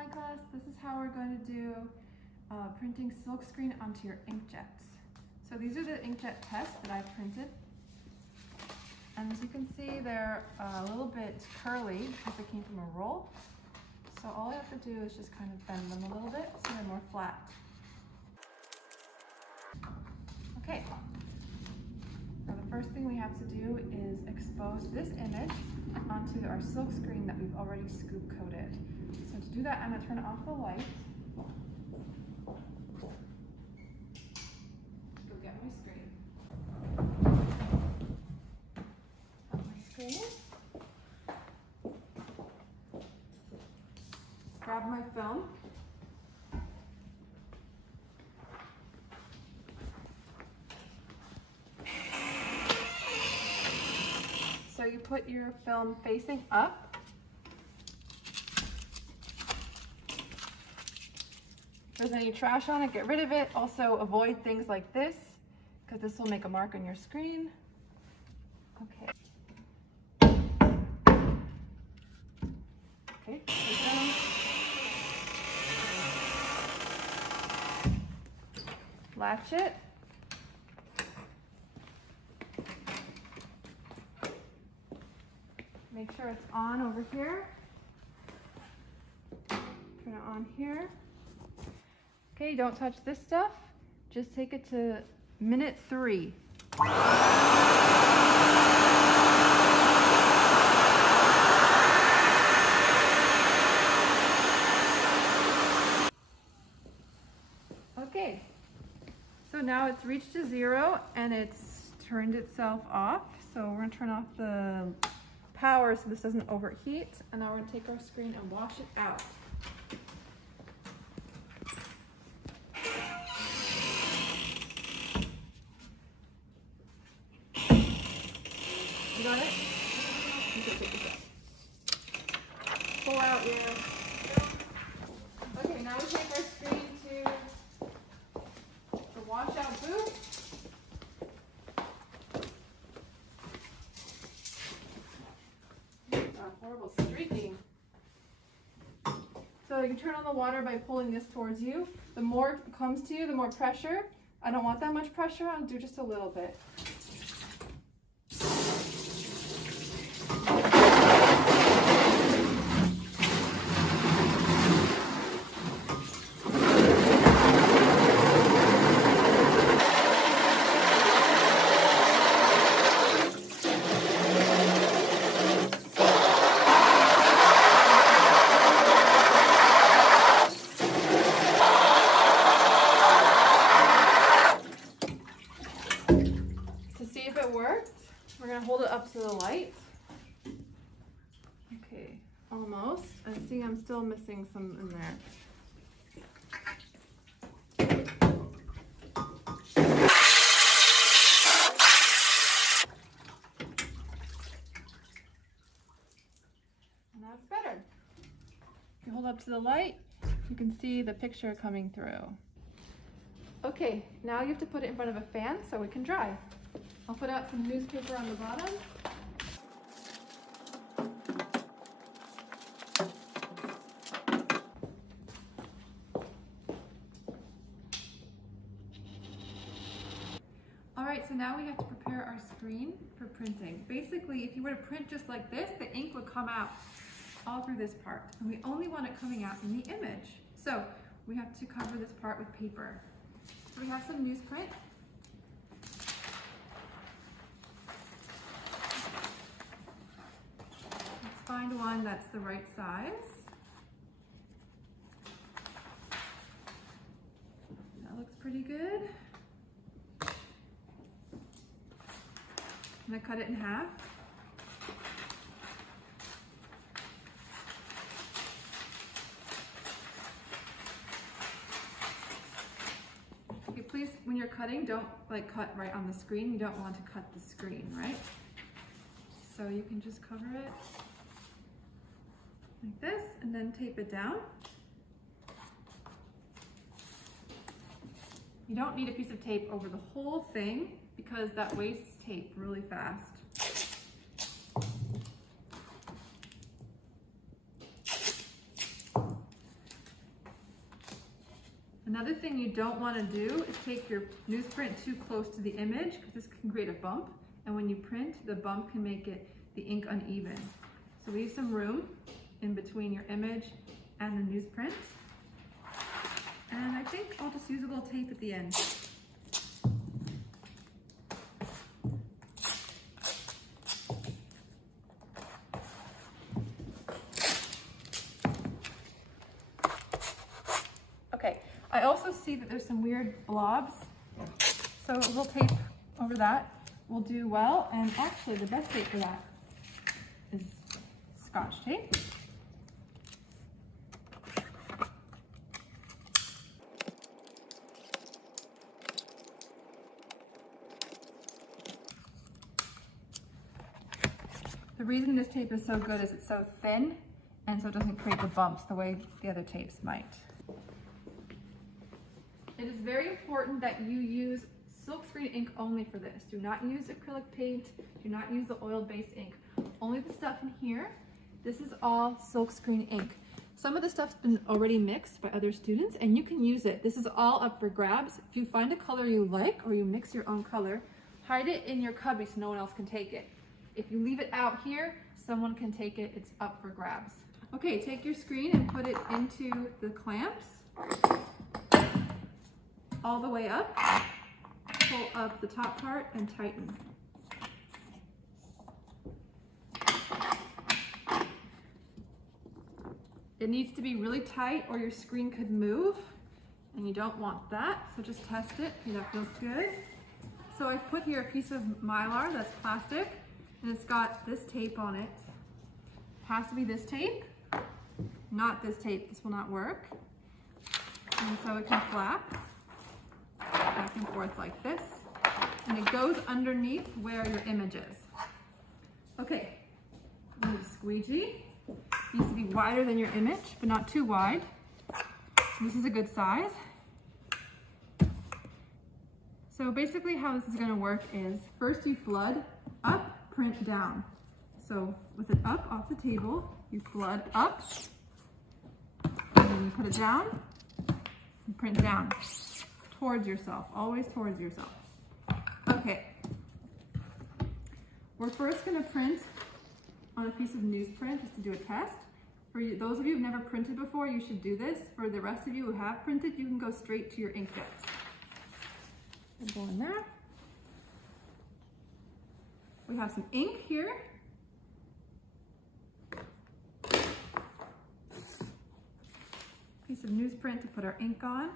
Hi class, this is how we're going to do printing silkscreen onto your inkjets. So these are the inkjet tests that I've printed. And as you can see, they're a little bit curly because they came from a roll. So all I have to do is just kind of bend them a little bit so they're more flat. Okay, now the first thing we have to do is expose this image onto our silkscreen that we've already scoop coated. So to do that, I'm going to turn off the light. Go get my screen. Put my screen. Grab my film. So you put your film facing up. If there's any trash on it, get rid of it. Also avoid things like this, because this will make a mark on your screen. Okay. Okay, put it down. Latch it. Make sure it's on over here. Turn it on here. Okay, don't touch this stuff. Just take it to minute 3. Okay, so now it's reached a 0 and it's turned itself off. So we're going to turn off the power so this doesn't overheat, and now we're going to take our screen and wash it out. You got it? You can take this out. Pull out your... Okay, now we take our screen to the washout booth. Horrible streaking. So you can turn on the water by pulling this towards you. The more it comes to you, the more pressure. I don't want that much pressure on, do just a little bit. We're going to hold it up to the light. Okay, almost. And see, I'm still missing some in there. And that's better. If you hold up to the light, you can see the picture coming through. Okay, now you have to put it in front of a fan so it can dry. I'll put out some newspaper on the bottom. All right, so now we have to prepare our screen for printing. Basically, if you were to print just like this, the ink would come out all through this part. And we only want it coming out in the image. So we have to cover this part with paper. So we have some newsprint. Find one that's the right size. That looks pretty good. I'm going to cut it in half. Okay, please, when you're cutting, don't cut right on the screen. You don't want to cut the screen, right? So you can just cover it like this, and then tape it down. You don't need a piece of tape over the whole thing because that wastes tape really fast. Another thing you don't want to do is take your newsprint too close to the image, because this can create a bump, and when you print, the bump can make the ink uneven. So leave some room in between your image and the newsprint. And I think I'll just use a little tape at the end. Okay, I also see that there's some weird blobs, so a little tape over that will do well. And actually the best tape for that is Scotch tape. The reason this tape is so good is it's so thin, and so it doesn't create the bumps the way the other tapes might. It is very important that you use Silkscreen ink only for this. Do not use acrylic paint, do not use the oil-based ink. Only the stuff in here. This is all Silkscreen ink. Some of the stuff's been already mixed by other students, and you can use it. This is all up for grabs. If you find a color you like, or you mix your own color, hide it in your cubby so no one else can take it. If you leave it out here, someone can take it. It's up for grabs. Okay, take your screen and put it into the clamps. All the way up. Pull up the top part and tighten. It needs to be really tight or your screen could move, and you don't want that, so just test it. Okay, that feels good. So I put here a piece of Mylar that's plastic, and it's got this tape on it. It has to be this tape, not this tape. This will not work. And so it can flap back and forth like this, and it goes underneath where your image is. Okay, you need a squeegee. It needs to be wider than your image, but not too wide. This is a good size. So basically how this is going to work is, first you flood up, print down. So with it up off the table, you flood up, and then you put it down, and print down. Towards yourself, always towards yourself. Okay. We're first going to print on a piece of newsprint just to do a test. For you, those of you who've never printed before, you should do this. For the rest of you who have printed, you can go straight to your inkjets. We'll go in there. We have some ink here. Piece of newsprint to put our ink on.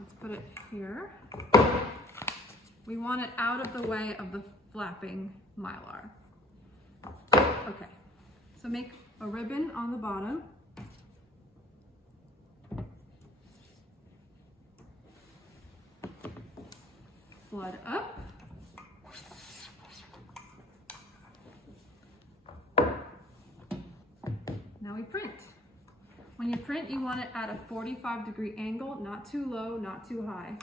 Let's put it here. We want it out of the way of the flapping Mylar. Okay, so make a ribbon on the bottom. Flood up. Now we print. When you print, you want it at a 45-degree angle, not too low, not too high.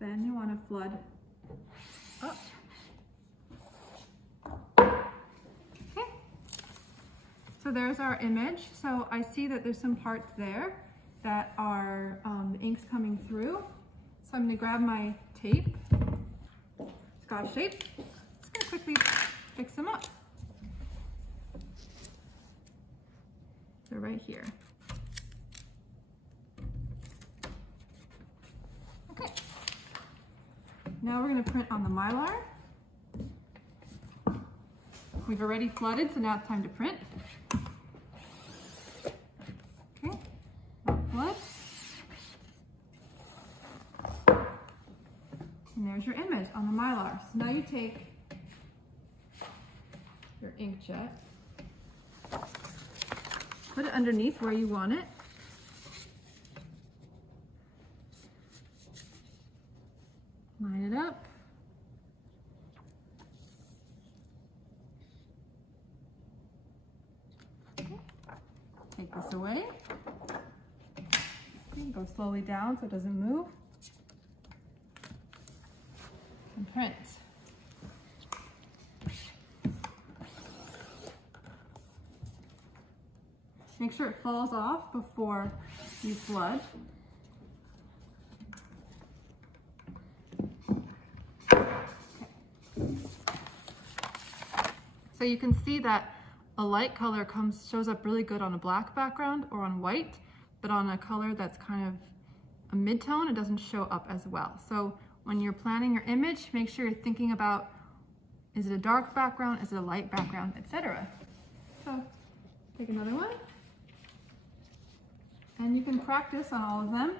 Then you want to flood up. Okay. So there's our image. So I see that there's some parts there that are the ink's coming through. So I'm going to grab my tape, Scotch tape. Just going to quickly fix them up. They're right here. Okay. Now we're going to print on the Mylar. We've already flooded, so now it's time to print. Okay. Flood. And there's your image on the Mylar. So now you take your inkjet, put it underneath where you want it. Line it up. Okay. Take this away. Okay, go slowly down so it doesn't move. And print. Make sure it falls off before you flood. So you can see that a light color shows up really good on a black background or on white, but on a color that's kind of a mid-tone, it doesn't show up as well. So when you're planning your image, make sure you're thinking about, is it a dark background, is it a light background, etc. So take another one. And you can practice on all of them,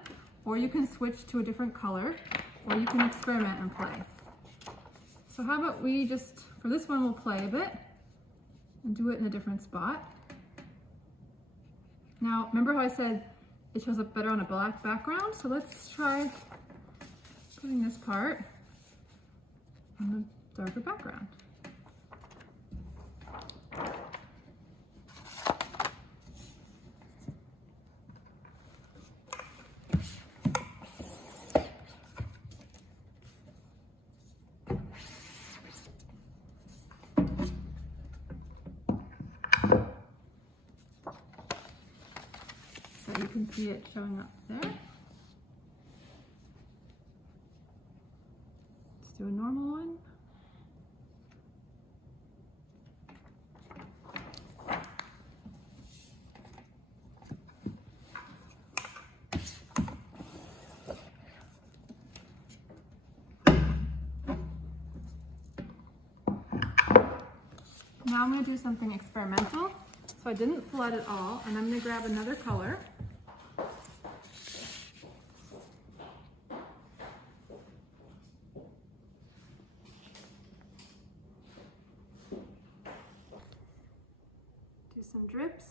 or you can switch to a different color, or you can experiment and play. So how about we just, for this one, we'll play a bit and do it in a different spot. Now, remember how I said it shows up better on a black background? So let's try putting this part on the darker background. So you can see it showing up there. Let's do a normal one. Now I'm going to do something experimental. So I didn't flood it all, and I'm going to grab another color. Do some drips.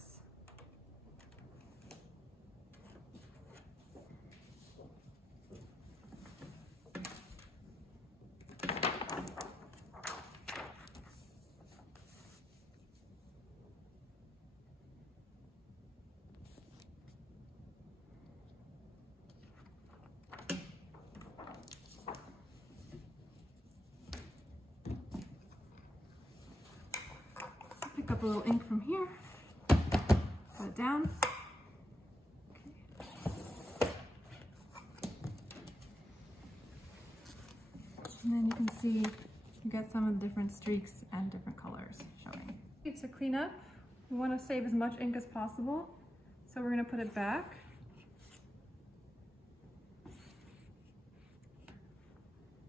Pick up a little ink from here, put it down. Okay. And then you can see you get some of the different streaks and different colors showing. Okay, to clean up, we want to save as much ink as possible, so we're going to put it back.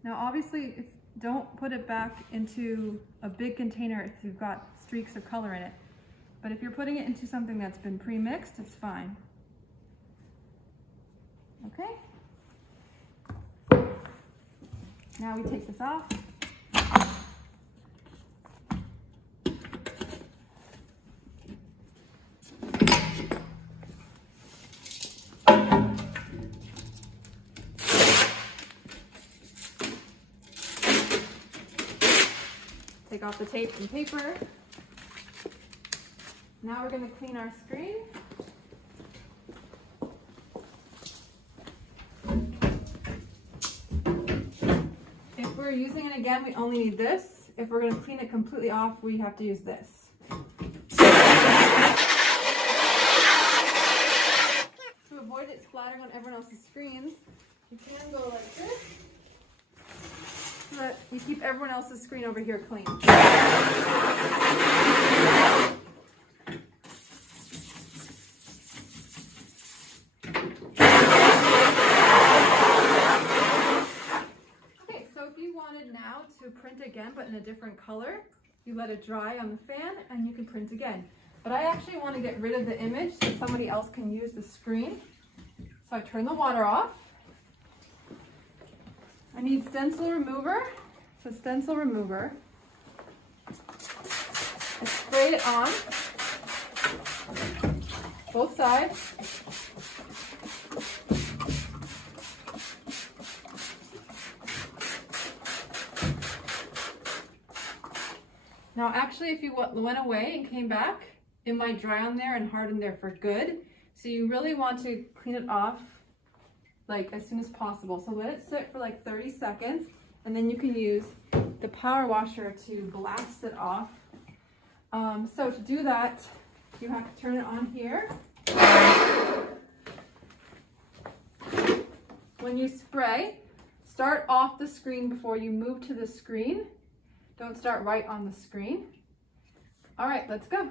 Now obviously, don't put it back into a big container if you've got streaks of color in it. But if you're putting it into something that's been pre-mixed, it's fine. Okay? Now we take this off. Take off the tape and paper. Now we're going to clean our screen. If we're using it again, we only need this. If we're going to clean it completely off, we have to use this. To avoid it splattering on everyone else's screens, you can go like this, so that you keep everyone else's screen over here clean. Okay, so if you wanted now to print again but in a different color, you let it dry on the fan and you can print again. But I actually want to get rid of the image so somebody else can use the screen. So I turn the water off. I need stencil remover. So stencil remover. I spray it on both sides. Now actually if you went away and came back, it might dry on there and harden there for good. So you really want to clean it off like as soon as possible. So let it sit for like 30 seconds and then you can use the power washer to blast it off. So to do that, You have to turn it on here. When you spray, start off the screen before you move to the screen. Don't start right on the screen. All right, let's go.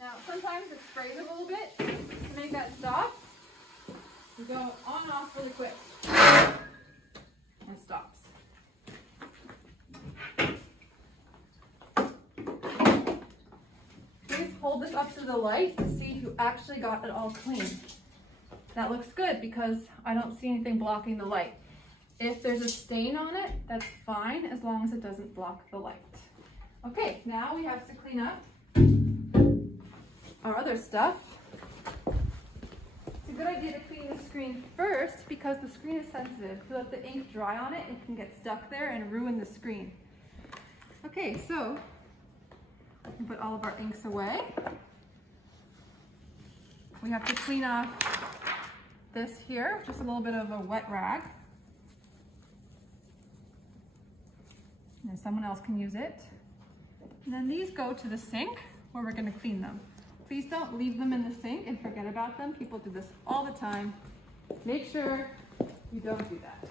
Now, sometimes it sprays a little bit. To make that stop, you go on and off really quick. And it stops. Please hold this up to the light to see if you actually got it all clean. That looks good because I don't see anything blocking the light. If there's a stain on it, that's fine as long as it doesn't block the light. Okay, now we have to clean up our other stuff. It's a good idea to clean the screen first because the screen is sensitive. If you let the ink dry on it, it can get stuck there and ruin the screen. Okay, so we put all of our inks away. We have to clean off this here, just a little bit of a wet rag. And someone else can use it. And then these go to the sink where we're going to clean them. Please don't leave them in the sink and forget about them. People do this all the time. Make sure you don't do that.